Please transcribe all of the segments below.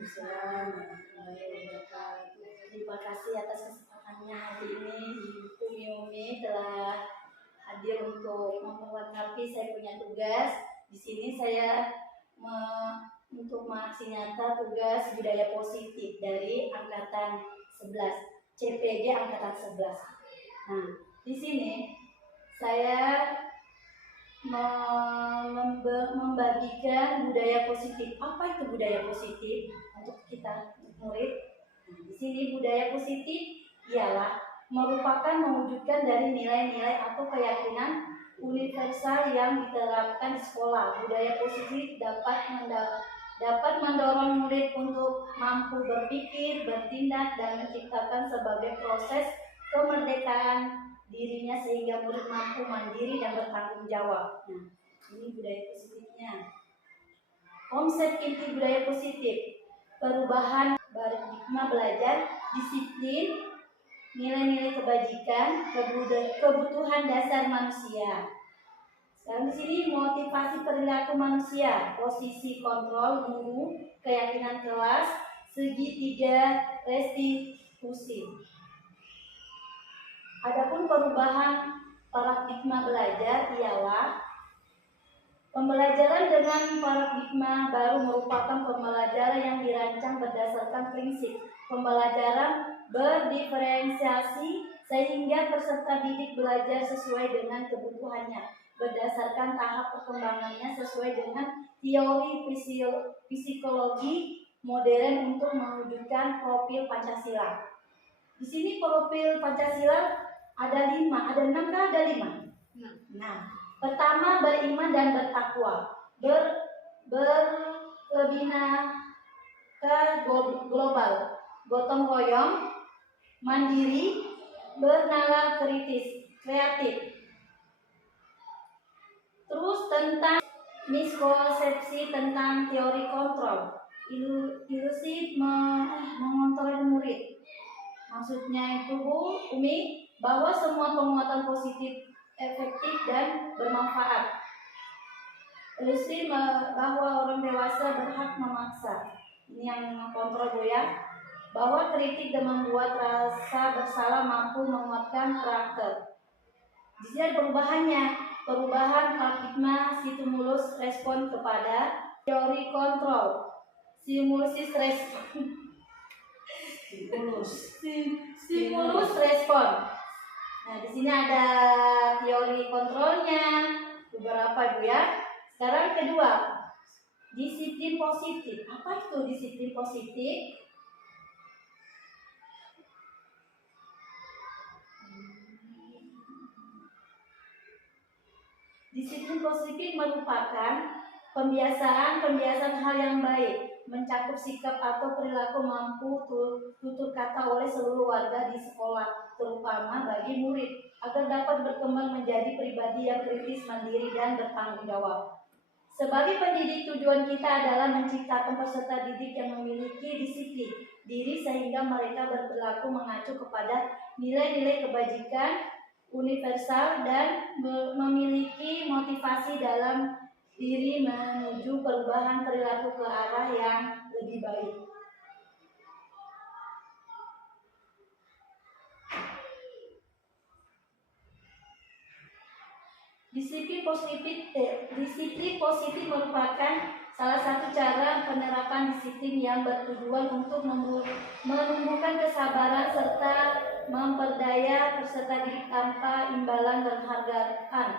Waalaikumsalam warahmatullahi wabarakatuh. Terima kasih atas kesempatannya hari ini. Umi telah hadir untuk memperlengkapi saya punya tugas. Di sini saya untuk mengaksi nyata tugas budaya positif dari angkatan 11, CPG angkatan 11. Nah, di sini saya membagikan budaya positif. Apa itu budaya positif untuk kita murid? Nah, di sini budaya positif ialah merupakan mewujudkan dari nilai-nilai atau keyakinan universal yang diterapkan di sekolah. Budaya positif dapat mendorong murid untuk mampu berpikir, bertindak, dan menciptakan sebagai proses kemerdekaan dirinya sehingga murid mampu mandiri dan bertanggung jawab. Nah, ini budaya positifnya. Konsep inti budaya positif: perubahan paradigma belajar, disiplin, nilai-nilai kebajikan, kebutuhan dasar manusia. Sekarang di sini motivasi perilaku manusia, posisi kontrol guru, keyakinan kelas, segitiga restitusi. Adapun perubahan paradigma belajar ialah pembelajaran dengan paradigma baru merupakan pembelajaran yang dirancang berdasarkan prinsip pembelajaran berdiferensiasi sehingga peserta didik belajar sesuai dengan kebutuhannya berdasarkan tahap perkembangannya sesuai dengan teori psikologi modern untuk mewujudkan profil Pancasila. Di sini profil Pancasila ada 5, ada 6 kah? Ada 5. Nah, pertama beriman dan bertakwa, berbina ke global, gotong royong, mandiri, bernalar kritis, kreatif. Terus tentang miskonsepsi tentang teori kontrol, ilusi mengontrol murid. Maksudnya itu Bu Umi, bahwa semua penguatan positif efektif dan bermanfaat. Ilusi bahwa orang dewasa berhak memaksa. Ini yang kontrol Bu ya. Bahwa kritik dan membuat rasa bersalah mampu menguatkan karakter. Di sini ada perubahannya. Perubahan paradigma stimulus respon kepada teori kontrol. Stimulus respon. Nah, di sini ada teori kontrolnya beberapa Bu ya. Sekarang kedua, disiplin positif. Apa itu disiplin positif? Disiplin positif merupakan pembiasaan hal yang baik, mencakup sikap atau perilaku mampu tutur kata oleh seluruh warga di sekolah, terutama bagi murid, agar dapat berkembang menjadi pribadi yang kritis, mandiri, dan bertanggung jawab. Sebagai pendidik, tujuan kita adalah menciptakan peserta didik yang memiliki disiplin diri sehingga mereka berperilaku mengacu kepada nilai-nilai kebajikan universal dan memiliki motivasi dalam diri menuju perubahan perilaku ke arah yang lebih baik. Disiplin positif merupakan salah satu cara penerapan disiplin yang bertujuan untuk menumbuhkan kesabaran serta memperdaya peserta didik tanpa imbalan penghargaan,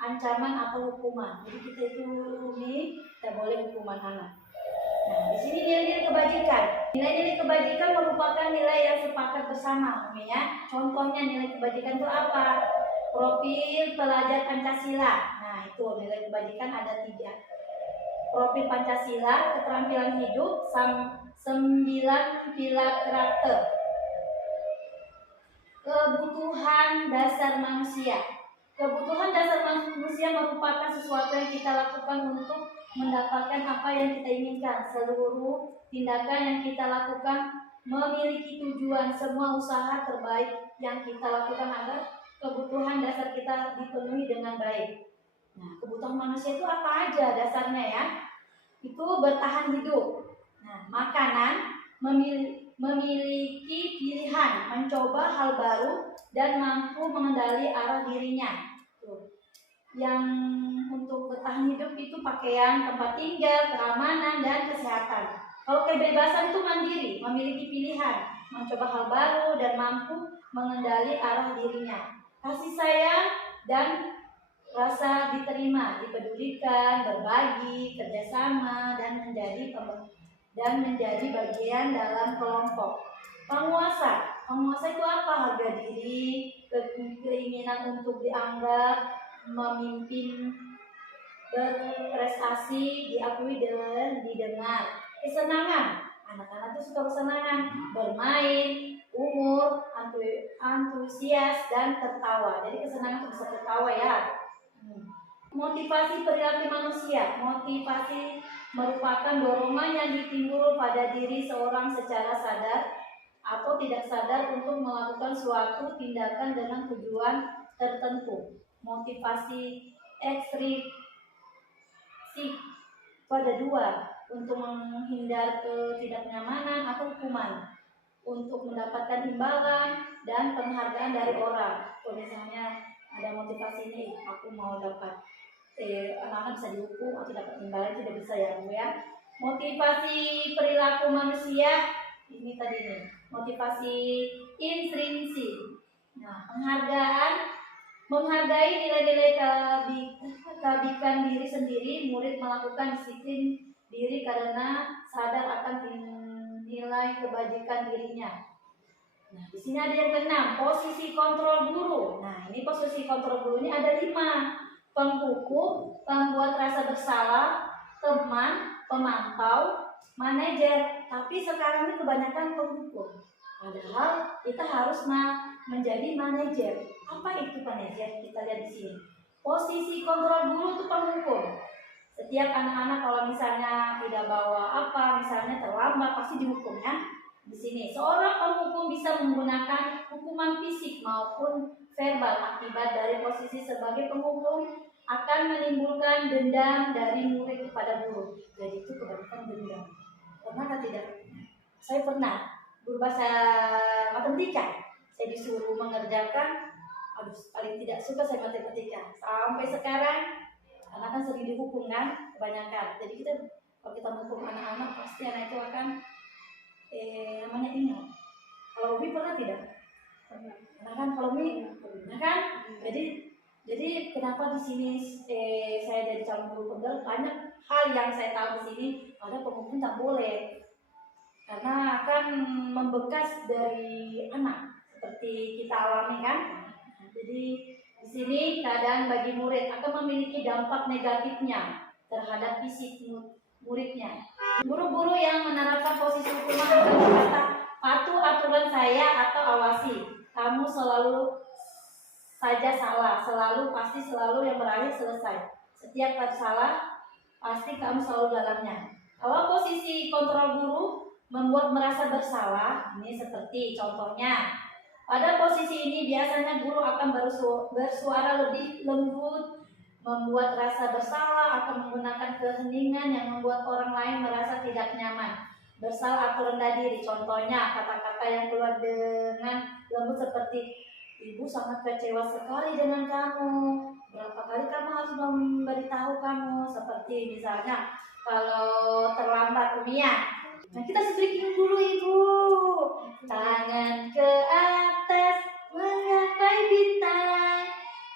ancaman atau hukuman. Jadi kita itu tidak boleh hukuman anak. Nah, di sini nilai-nilai kebajikan. Nilai-nilai kebajikan merupakan nilai yang sepakat bersama, ya. Contohnya nilai kebajikan itu apa? Profil pelajar Pancasila. Nah, itu nilai kebajikan ada 3. Profil Pancasila, keterampilan hidup, 9 pilar karakter. Kebutuhan dasar manusia. Kebutuhan dasar manusia merupakan sesuatu yang kita lakukan untuk mendapatkan apa yang kita inginkan. Seluruh tindakan yang kita lakukan memiliki tujuan. Semua usaha terbaik yang kita lakukan agar kebutuhan dasar kita dipenuhi dengan baik. Nah, kebutuhan manusia itu apa aja dasarnya ya? Itu bertahan hidup. Nah, makanan, memiliki pilihan, mencoba hal baru, dan mampu mengendali arah dirinya. Tuh. Yang untuk bertahan hidup itu pakaian, tempat tinggal, keamanan, dan kesehatan. Kalau kebebasan itu mandiri, memiliki pilihan, mencoba hal baru, dan mampu mengendali arah dirinya. Kasih sayang dan rasa diterima, dipedulikan, berbagi, kerjasama, dan menjadi bagian dalam kelompok. Penguasa itu apa? Harga diri, keinginan untuk dianggap, memimpin, berprestasi, diakui dan didengar. Kesenangan, anak-anak itu suka bersenangan, bermain, umur, antusias, dan tertawa. Jadi kesenangan itu bisa tertawa ya. Motivasi perilaku manusia. Motivasi merupakan dorongan yang ditimbul pada diri seorang secara sadar atau tidak sadar untuk melakukan suatu tindakan dengan tujuan tertentu. Motivasi ekstrinsik pada dua, untuk menghindar ketidaknyamanan atau hukuman, untuk mendapatkan imbalan dan penghargaan dari orang. Kalau misalnya ada motivasi ini, aku mau dapat anak-anak bisa dihukum atau dapat imbalan, tidak bisa ya Bu ya. Motivasi perilaku manusia ini tadi nih, motivasi intrinsik. Nah, menghargai nilai-nilai keabikan diri sendiri. Murid melakukan disiplin diri karena sadar akan nilai kebajikan dirinya. Nah, di sini ada yang keenam, posisi kontrol guru. Nah, ini posisi kontrol guru ini ada 5. Penghukum, pembuat rasa bersalah, teman, pemantau, manajer. Tapi sekarang ini kebanyakan penghukum. Padahal kita harus menjadi manajer. Apa itu manajer? Kita lihat di sini. Posisi kontrol guru itu penghukum. Setiap anak-anak kalau misalnya tidak bawa apa, misalnya terlambat, pasti dihukum ya. Di sini seorang penghukum bisa menggunakan hukuman fisik maupun verbal. Akibat dari posisi sebagai penghukum akan menimbulkan dendam dari murid kepada guru. Jadi itu kebanyakan dendam. Pernah atau tidak? Saya pernah guru bahasa matematika. Saya disuruh mengerjakan, paling tidak suka saya matematika. Sampai sekarang anak kan sering dihukum kan, kebanyakan. Jadi kalau kita menghukum anak-anak, pasti anak itu akan namanya ingat. Kalau Umi pernah tidak? Pernah. Nah kan kalau Umi, nah kan? Jadi kenapa di sini saya jadi calon guru penggal, banyak hal yang saya tahu di sini. Ada penghukum tak boleh, karena akan membekas dari anak seperti kita alami kan. Jadi di sini keadaan bagi murid akan memiliki dampak negatifnya terhadap fisik muridnya. Guru-guru yang menerapkan posisi hukuman akan berkata, patuh aturan saya atau awasi. Kamu selalu saja salah, pasti selalu yang berakhir selesai. Setiap kali salah, pasti kamu selalu dalamnya. Kalau posisi kontrol guru membuat merasa bersalah, ini seperti contohnya. Pada posisi ini biasanya guru akan bersuara lebih lembut, membuat rasa bersalah, akan menggunakan keheningan yang membuat orang lain merasa tidak nyaman, bersalah atau rendah diri. Contohnya kata-kata yang keluar dengan lembut seperti, ibu sangat kecewa sekali dengan kamu. Berapa kali kamu harus memberitahu kamu? Seperti misalnya kalau terlambat Umia. Nah kita speaking dulu ibu. Tangan ke atas menggapai bintang,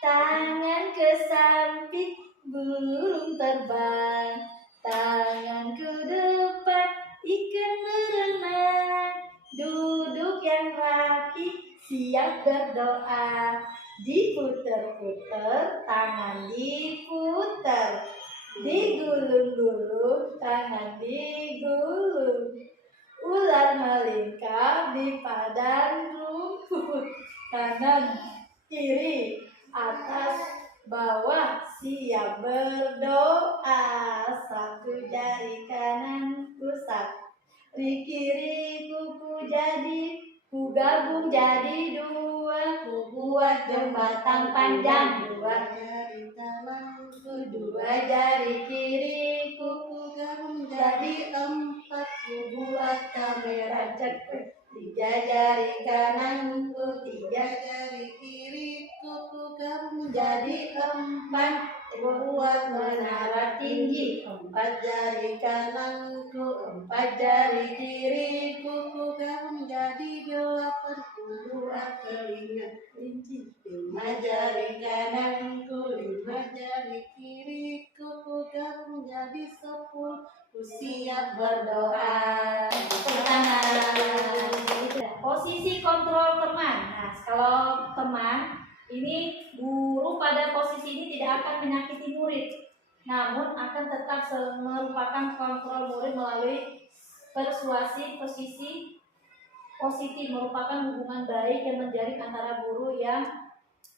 tangan ke samping burung terbang, tangan ke depan ikan berenang, duduk yang rapi siap berdoa, diputer-puter tangan diputer, digulung-gulung tangan digulung, ular melingkar di padang rumput, kanan kiri atas bawah siap berdoa, satu jari kanan pusat, di kiri kuku jadi ku gabung jadi 2, ku buat jembatan panjang 2 jari kanan, 2 jari kiri, ku gabung jadi 4, ku jari kananku, 3 jari kiriku, kamu menjadi 4. Buat menara tinggi, 4 jari kananku, 4 jari kiriku, kamu menjadi 8. 2 telinga kelinci, 5 jari kananku, 5 jari kiriku, kamu menjadi 10. Siap berdoa. Posisi kontrol teman. Nah, kalau teman ini, guru pada posisi ini tidak akan menyakiti murid, namun akan tetap merupakan kontrol murid melalui persuasi. Posisi positif merupakan hubungan baik yang menjalin antara guru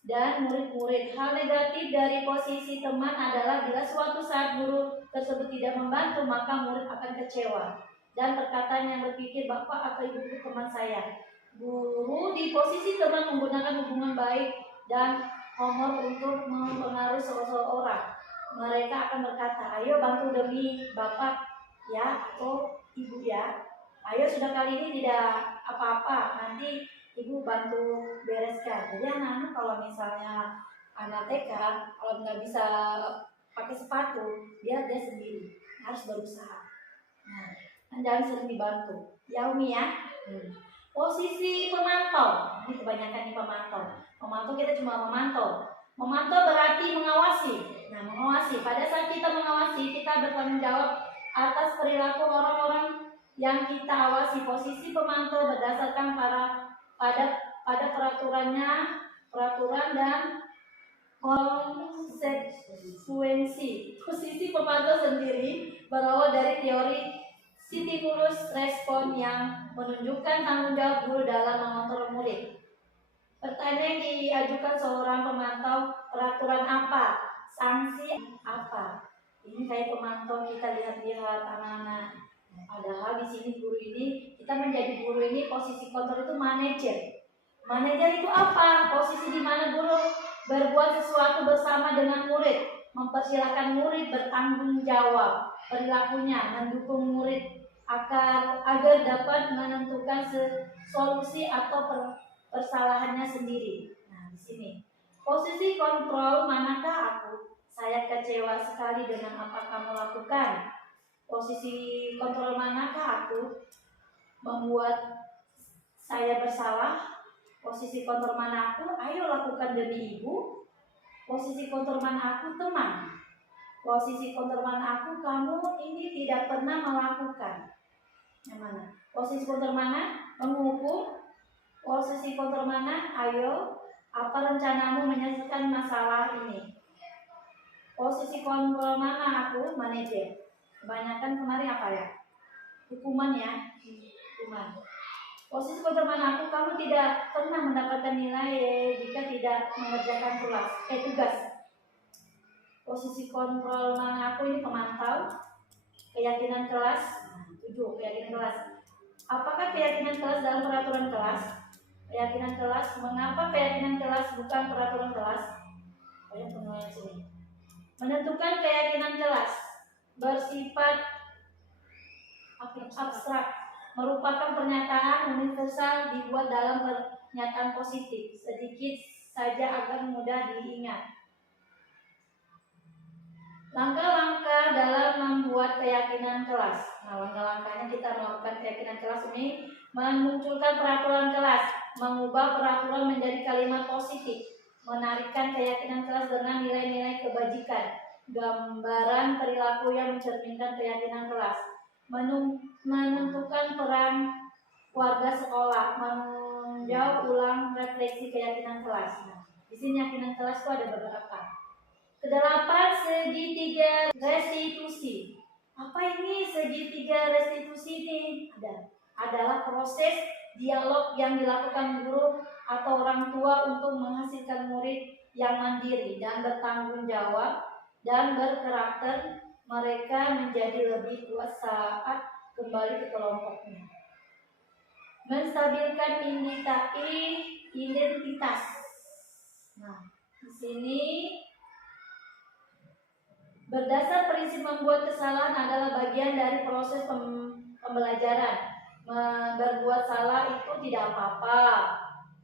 dan murid-murid. Hal negatif dari posisi teman adalah bila suatu saat guru tersebut tidak membantu, maka murid akan kecewa dan perkataan yang berpikir, bapak atau ibu itu teman saya. Guru di posisi teman menggunakan hubungan baik dan humor untuk mempengaruhi seseorang. Mereka akan berkata, ayo bantu demi bapak ya, atau ibu ya. Ayo sudah kali ini tidak apa-apa, nanti ibu bantu bereskan. Jadi anak-anak kalau misalnya anak TK, kalau nggak bisa pakai sepatu, dia sendiri harus berusaha. Nah, jangan sering dibantu. Ya Umi ya. Posisi pemantau, ini kebanyakan nih pemantau. Memantau kita cuma memantau. Memantau berarti mengawasi. Nah, mengawasi. Pada saat kita mengawasi, kita bertanggung jawab atas perilaku orang-orang yang kita awasi. Posisi pemantau berdasarkan pada peraturan dan konsekuensi. Posisi pemantau sendiri berawal dari teori stimulus respon yang menunjukkan tanggung jawab guru dalam mengontrol murid. Pertanyaan yang diajukan seorang pemantau, peraturan apa? Sanksi apa? Ini kayak pemantau, kita lihat-lihat anak-anak. Padahal di sini guru ini, kita menjadi guru ini posisi kontrol itu manajer. Manajer itu apa? Posisi di mana guru berbuat sesuatu bersama dengan murid, mempersilahkan murid bertanggung jawab perilakunya, mendukung murid agar dapat menentukan solusi atau persalahannya sendiri. Nah, di sini posisi kontrol, manakah aku? Saya kecewa sekali dengan apa kamu lakukan. Posisi kontrol, manakah aku? Membuat saya bersalah. Posisi kontrol mana aku? Ayo lakukan demi ibu. Posisi kontrol mana aku? Teman. Posisi kontrol mana aku? Kamu ini tidak pernah melakukan. Yang mana? Posisi kontrol mana? Menghukum. Posisi kontrol mana? Ayo, apa rencanamu menyelesaikan masalah ini? Posisi kontrol mana aku? Manajer. Kebanyakan kemarin apa ya? Hukuman ya. Hukuman. Posisi kontrol mana aku? Kamu tidak pernah mendapatkan nilai jika tidak mengerjakan tugas. Posisi kontrol mana aku? Ini pemantau. Keyakinan kelas. 7. Keyakinan kelas. Apakah keyakinan kelas dalam peraturan kelas? Keyakinan kelas. Mengapa keyakinan kelas bukan peraturan kelas? Banyak penulis sini. Menentukan keyakinan kelas bersifat abstrak, merupakan pernyataan universal dibuat dalam pernyataan positif, sedikit saja agar mudah diingat. Langkah-langkah dalam membuat keyakinan kelas. Nah, langkah-langkahnya kita melakukan keyakinan kelas ini: memunculkan peraturan kelas, mengubah peraturan menjadi kalimat positif, menarikkan keyakinan kelas dengan nilai-nilai kebajikan, gambaran perilaku yang mencerminkan keyakinan kelas, menentukan peran warga sekolah, menjawab ulang refleksi keyakinan kelas. Nah, di sini keyakinan kelas itu ada beberapa. Kedelapan, segitiga restitusi. Apa ini segitiga restitusi ini? Adalah proses dialog yang dilakukan guru atau orang tua untuk menghasilkan murid yang mandiri dan bertanggung jawab dan berkarakter. Mereka menjadi lebih kuat saat kembali ke kelompoknya. Menstabilkan identitas. Nah, di sini berdasar prinsip membuat kesalahan adalah bagian dari proses pembelajaran. berbuat salah itu tidak apa-apa.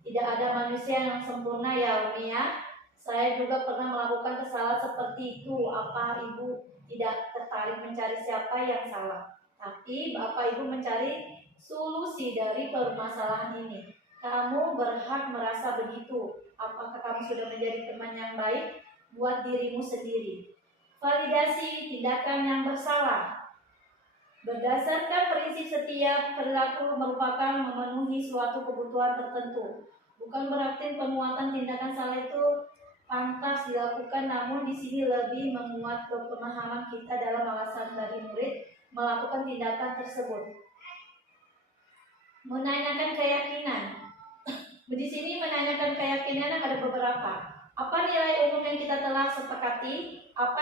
Tidak ada manusia yang sempurna ya Umi ya. Saya juga pernah melakukan kesalahan seperti itu. Apa Ibu tidak tertarik mencari siapa yang salah? Tapi Bapak Ibu mencari solusi dari permasalahan ini. Kamu berhak merasa begitu. Apakah kamu sudah menjadi teman yang baik buat dirimu sendiri? Validasi tindakan yang bersalah. Berdasarkan prinsip setiap perilaku merupakan memenuhi suatu kebutuhan tertentu. Bukan berarti penguatan tindakan salah itu pantas dilakukan, namun di sini lebih menguat pemahaman kita dalam alasan dari murid melakukan tindakan tersebut. Menanyakan keyakinan. Di sini menanyakan keyakinan ada beberapa. Apa nilai umum yang kita telah sepakati? Apa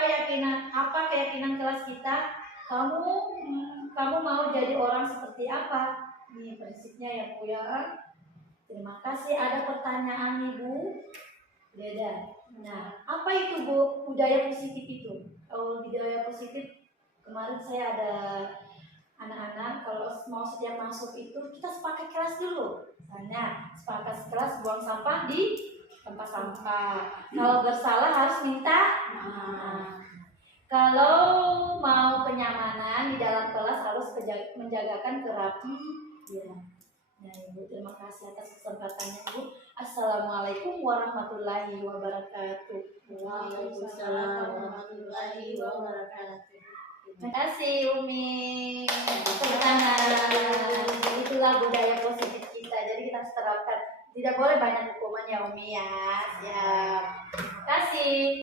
keyakinan kelas kita? Kamu mau jadi orang seperti apa? Ini prinsipnya ya Bu ya. Terima kasih. Ada pertanyaan Ibu? Beda. Nah, apa itu Bu budaya positif itu? Kalau budaya positif kemarin saya ada anak-anak kalau mau setiap masuk itu kita sepakat kelas dulu. Misalnya sepakat kelas buang sampah di tempat sampah. Kalau bersalah harus minta maaf. Kalau mau kenyamanan di dalam kelas harus menjagakan kerapian. Nah Ibu, terima kasih atas kesempatannya Ibu. Assalamualaikum warahmatullahi wabarakatuh. Waalaikumsalam warahmatullahi wabarakatuh. Terima kasih Umi. Pertanyaan. Itulah budaya positif kita. Jadi kita harus terapkan. Tidak boleh banyak hukuman ya Umi ya. Siap. Terima kasih.